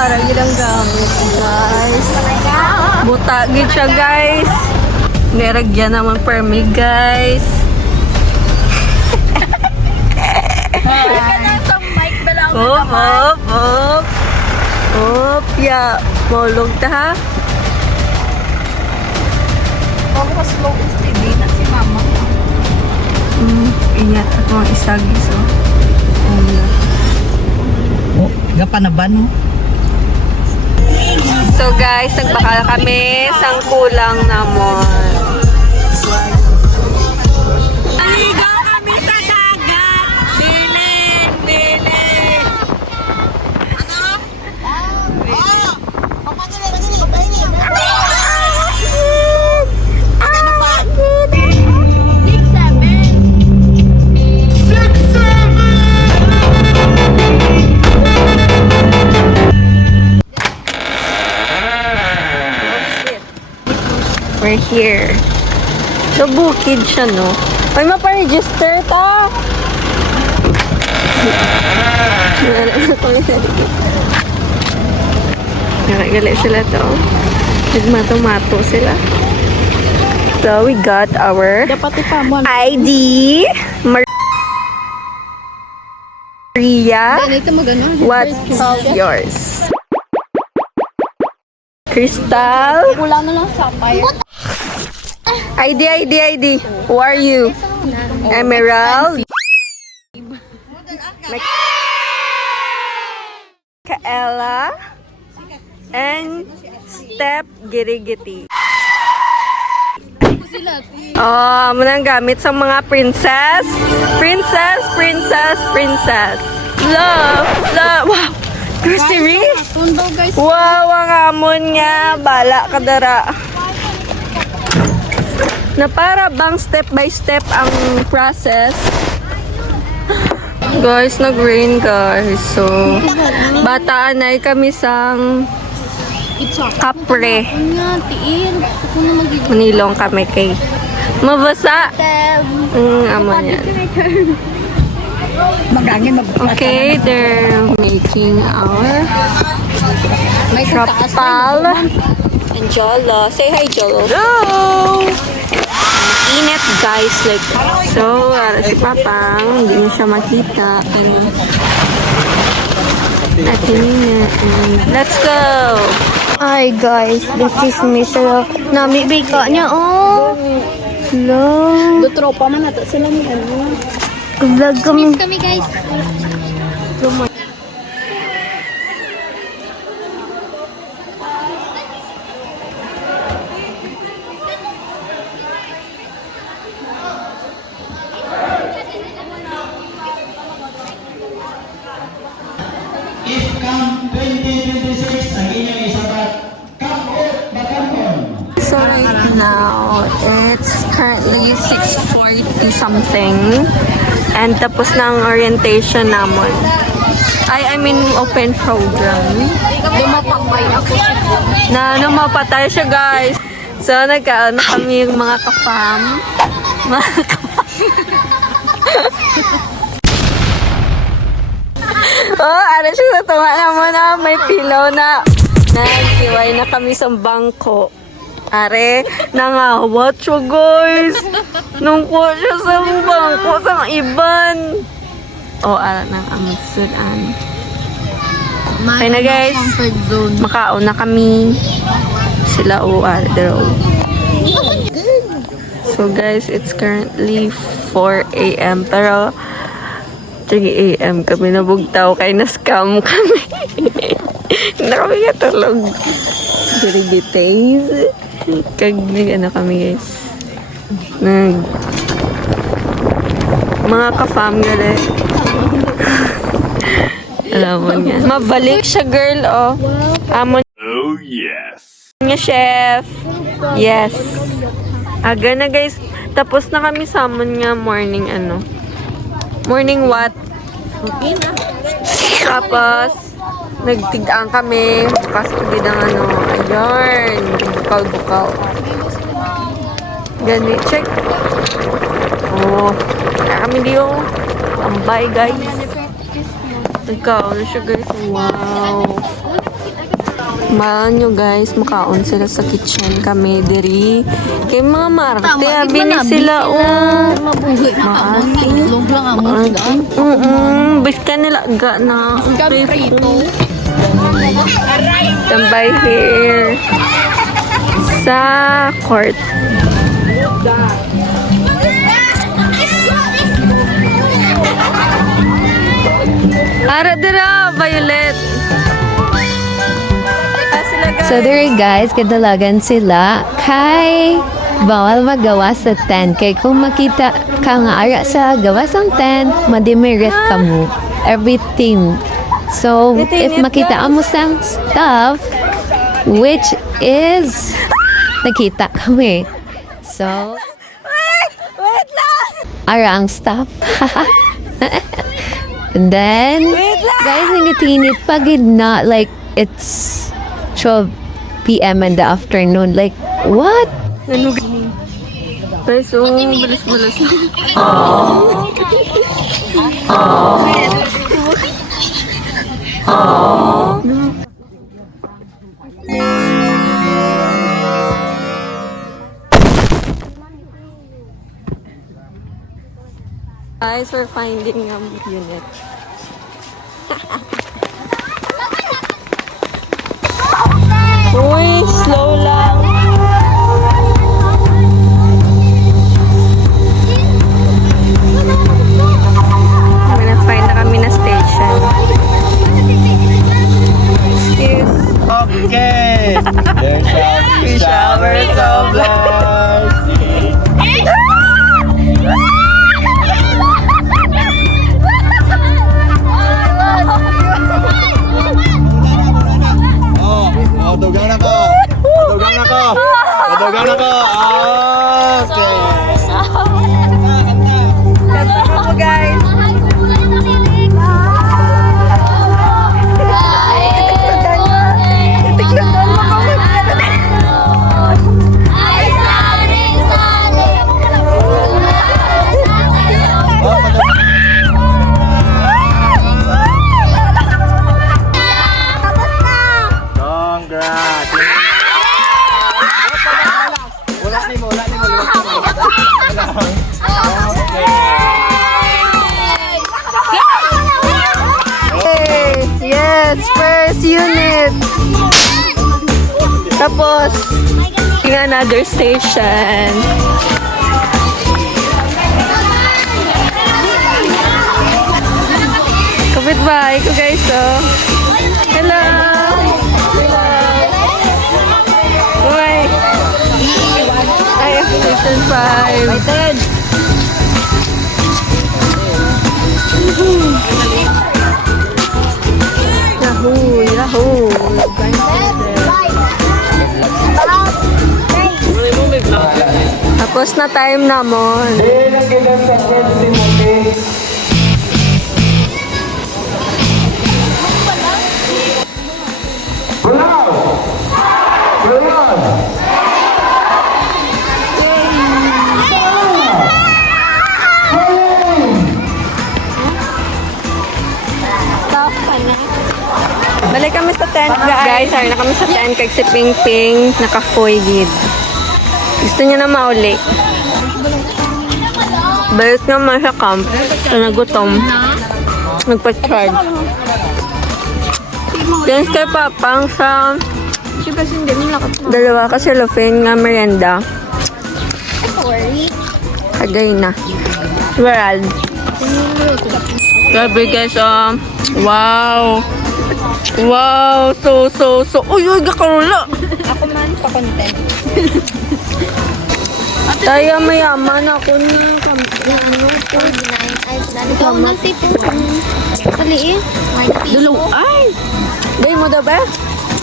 Ragid ang gamit, guys. Butagid siya, guys. Niragyan naman per me, guys. Op. Op, ya. Maulog ta, ha? Mas low is TV na si mama. Inyat ako ang isagis, oh. Oh, gapa na ba no? So guys, nagbakal kami sang kulang namon. Aligo kami sa dagat. Bilin. We're here. So, bukid siya, no? May mapa-register ta! Gali sila to. Nagmato-mato sila. So, we got our ID. Maria. What's yours? Crystal. Kulang na lang sapphire. ID. Who are you? Emerald. Kaela. And Step Girigiti. Oh, munang gamit sa mga princess. Love. Wow. Grocery? Wow, ang amon nga. Bala ka dara. Na para bang step by step ang process. Guys, nag-rain guys. So, bataan na kami sang kapre. Manilong kami kay mabasa. Amon yan. Okay, they're making our trapal and Jolo. Say hi, Jolo. Hello! Init, guys. Like, so, si Papang, hindi niya siya makita. Let's go! Hi, guys. This is Mr. Namibika niya, oh! Hello! Tropa man nato sila ni ano. Vlog kami. Kami guys. So right now, it's currently 6:40 something. And tapos na ang orientation namon. I mean open program. Lumapakbay ako siya. Na numapatay siya, guys. So nagkaano kami yung mga ka-fam. Oh, ano siya sa tunga naman na may pillow na. Nagkiway na kami sa bangko. Are, nangawat siya, guys. Nung ko siya sa bangko sa iban. Oh, ara nang amagsudan. Okay na, guys. Makaon na kami. Sila o araw. So, guys, it's currently 4 a.m. Pero, 3 a.m. kami nabugtaw kay na-scam kami. Hindi kami katulog. Dirigitays. Ano kami, guys. Mga ka-fam gali. Alam mo niya. Mabalik siya, girl, oh. Amon. Oh, yes. Niya, chef. Yes. Aga na, guys. Tapos na kami sa amon nga morning, ano. Morning what? Tapos, nagtigaan kami. Bukas ko din ang ano. Ayun. Bukal-bukal. Ganit. Check. Oh. Kami diyo. Ambay, guys. Ikaw, ano siya, guys? Wow. Maan nyo guys, makaon sila sa kitchen kami diri. Kay mga marte, Tama, abi ni sila. Oh. Mabuhay na ka mo. Itlog lang ang mo siya. Biska nila ga na. Gabi prito. Tambay here sa court. Ara dira, Violet. So there guys, kadalagan sila kay bawal magawa sa tent. Kay kung makita ka nga ara sa gawa sa tent, madimirit ka mo. Everything. So, if makita mo sa stuff, which is nakita kami. So, Wait lang! ara ang stuff. And then, guys, nangitinit pagid na like it's 12 p.m. in the afternoon. Like, what? Guys, oh, balas-balas. Guys, we're finding unit. Uy, slow lang. May na-find na kami na station. Excuse. Okay. There shall be showers of light. Oh, dugang ako. Dugang ako. Dugang ako. Okay. Kanta mo, guys. Congrats. Wala ni mo. Hey, yes, first unit. Tapos, in another station. Kapit-bahay ko guys, oh. Hello. Uy. Ay, station 5. Yahoo! Yahoo! Tapos na time namon. Balik kami sa tent, guys. Sorry na kami sa tent kay si Ping Ping naka-foy gid. Gusto niya na mauli. Balik naman sa camp. So, nagutom. Nagpa-charge. Thanks kay Papang sa dalawa kasi lufin nga merienda. Kagay na. World. Grabe guys, wow. Wow, so. Uy, gakarula. Ako man pa content. Tayo mayaman ako na. Ano po? Ikaw na tipo. Paliin. Dulo. Ay! Bay mo daw ba?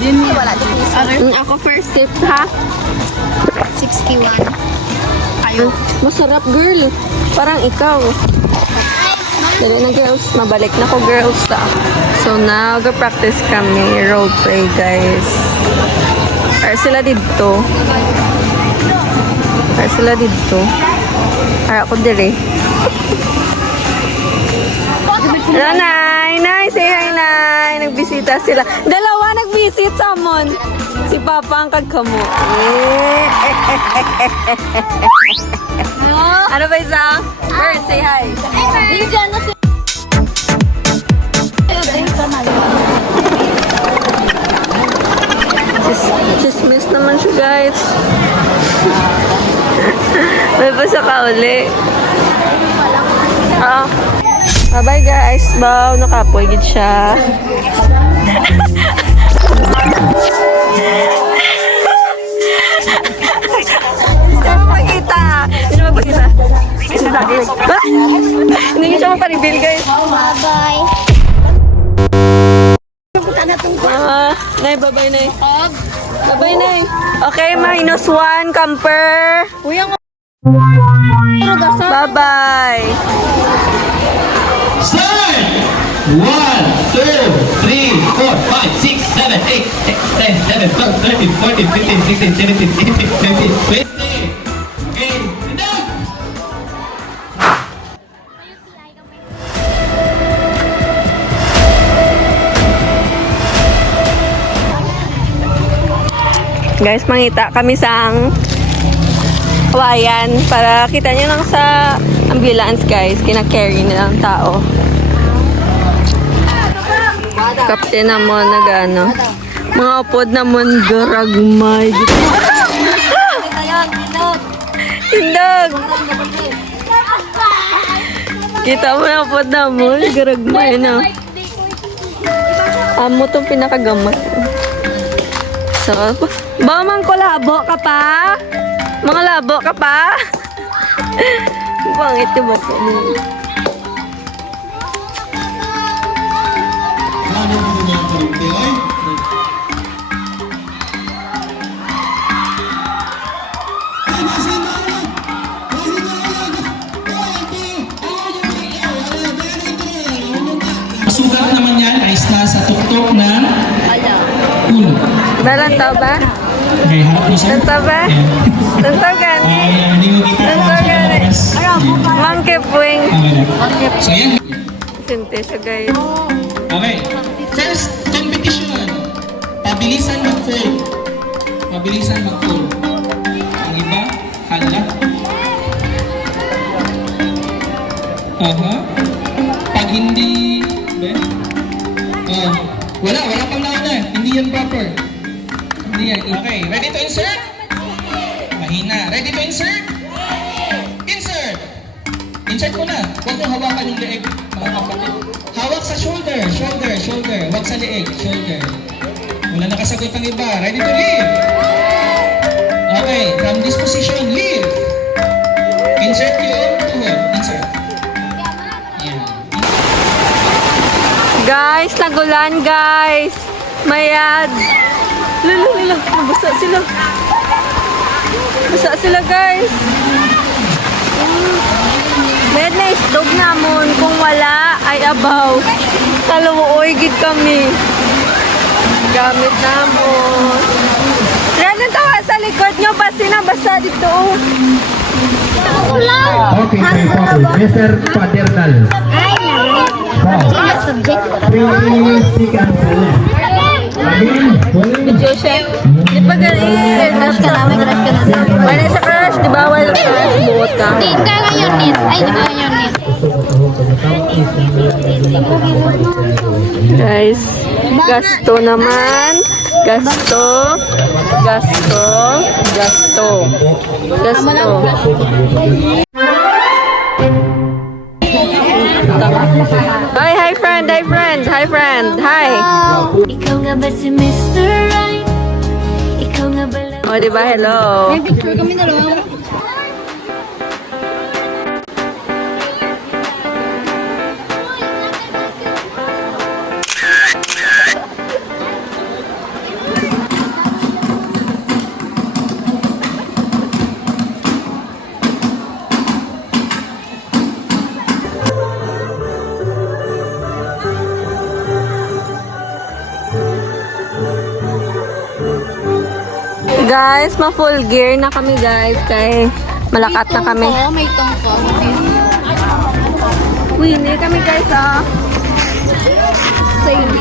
Wala dito. Ako first sip ha. 61. Masarap girl. Parang ikaw. Dali na girls. Mabalik na ko girls ta. So now, practice kami. Role play guys. Para sila dito. Para ako dire. Hello, Nay! Nay! Say hi, Nay! Nagbisita sila. Dalawa nagbisita. si Samon. Si Papa ang kagkamo. Ano ba isang? Bird, say hi. Diyan na si... Chismis naman siya, guys. May basa ka uli. Bye guys. Baw, nakapoy gid siya. Hindi mo magkita. Hindi mo magkita. Hindi siya makaribel, guys. Bye-bye. Nay, bye-bye, Nay. Bye-bye, Nay. Okay, -1, camper. Bye-bye. Start! 1, 2, 3, 4, 5, 6, 7, 8, 10, 11, 12, 13, 14, 15, 16, 17, 18, 19, 20. Okay, enough! Guys, mangita kami sa kawayan para kita nyo lang sa ambulance, guys. Kina-carry nilang tao. Kapten na mo nag-ano. Mga upod na mo garagmay. Tindog! Kita mo na upod na mo garagmay na. Amo tong pinakagamot. So, ba mang kolabo ka pa? Mga labo ka pa? Pangit yung bako mo. Sugat naman yan ay nasa tuktok ng ulo. Nalantaw ba? Okay, harap mo sir. Lantaw ba? Lantaw gani? Hindi mo kita Lantaw gani? Monkey puwing. So yan. Sinte siya, guys. Okay. First competition. Pabilisan mag-fold. Pabilisan mag-fold. Ang iba, hala. Pag hindi... wala pang nauna. Hindi yan proper. Hindi yan. Okay, ready to insert? Mahina. Ready to insert? Insert! Insert ko na. Huwag nyo hawakan yung leeg, mga kapatid. Hawak sa shoulder, shoulder, shoulder. Huwag sa leeg, shoulder. Wala nakasagot ang iba. Ready to leave? Okay, from this position, leave. Insert yung tuhod. Insert. Yeah. Guys, nagulan, guys. Mayad. Lalo. Nabasa sila. Basa sila, guys. Mayad na isdog namon. Kung wala, ay abaw. Kaluoy gid kami. Gamit namon. Rano tawa sa likod nyo. Basa dito. Okay, Mr. Paternal. Pretty sick and full. Di ba ganun? Crush ka namin, crush ka na. Wala sa crush, di ba? Wala sa crush, buot ka. Di ka ngayon, Nit. Ay, di ba ngayon, Nit? Guys, gasto naman. Gasto. Hi friend. Hi. Ikaw nga ba si Mr. Right? Ikaw nga ba lang? O, diba? Hello. Picture kami na lang. Guys, ma-full gear na kami, guys. Kaya malakat na kami. May tongko. Winnie kami, guys, ah. Same.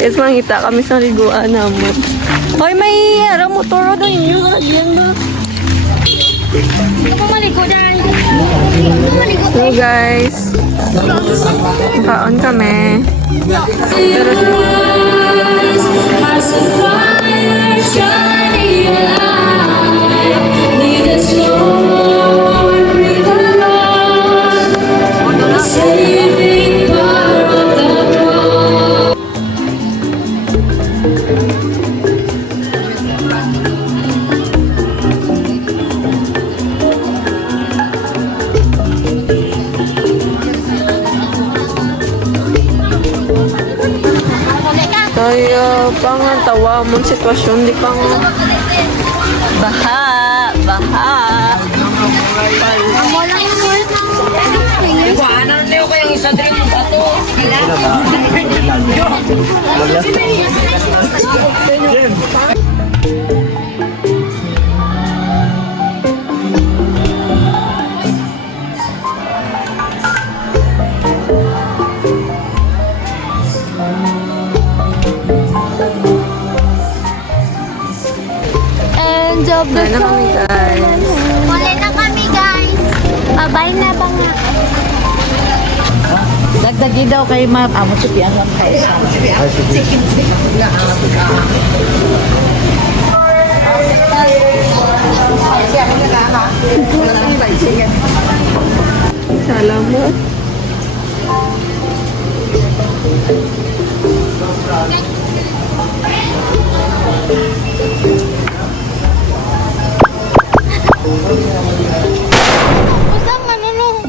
Guys, mangita kami sa liguan naman. Hoy, may motor doon yun. Diyan ba? So guys, kaon kami. Pero kaya pangantawa mong sitwasyon di pang baha. Kuhanan niyo ko yung isa drink mo ato. End of the Kaya na kami guys. Muli na kami, guys. Bye na ba nga? Dagdagi daw kay ma'am. Amo sipian lang kayo. Salamat. Usang manulong.